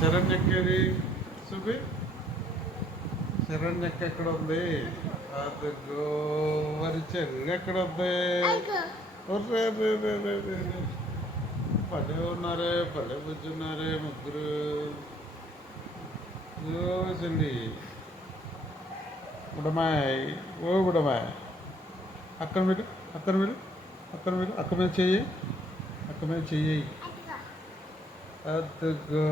శరణ్యక్కది చూపి. శరణ్యక్క ఎక్కడ ఉంది? అదిగో మరి చెల్లి ఎక్కడ ఉంది? పల్లె ఉన్నారే, పల్లె కూర్చున్నారే ముగ్గురు. చెల్లి బుడమాయ్, ఓ బుడమాయ్, అక్కడ మీరు అక్కడ మీరు అక్కడ మీరు అక్క మీద చెయ్యి, అక్క మీద చెయ్యి. అదిగో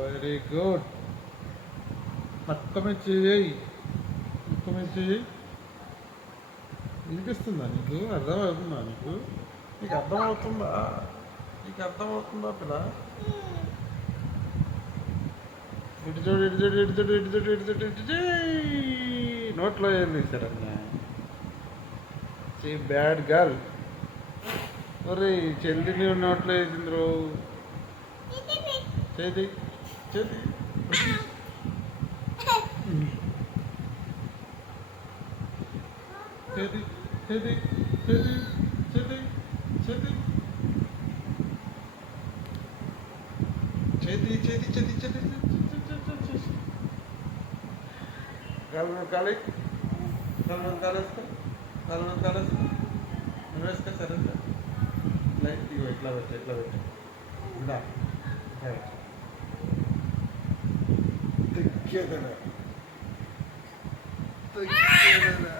వెరీ గుడ్. అక్క మీద చెయ్యి, అక్క మీద చెయ్యి. వినిపిస్తుందా నీకు? అర్థమవుతుందా నీకు? నీకు అర్థమవుతుందా? నీకు అర్థమవుతుందా పిల్ల? ఇటు చూడు, ఇటు చూడు, ఇటు చూడు, ఇటు చూడు, ఇటు చూడు, ఇటు చూడు. నోట్లో ఏం తీసారన్నా? Bad girl. ఒరే చెల్లిని నోట్లో వేసింది రో. చేతి చేతి చేతి చేతి చేతి చేతి చేతి చేతి చేతి చేతి చేతి కాలు కాలి కాలు కాలేసుకో, కాలు కాలేసుకో, నువ్వు వేసుకో. సరే లైట్ ఇగో ఎట్లా పెట్టు, ఎట్లా పెట్టు. ఇలా తెచ్చేదనా తెచ్చేదనా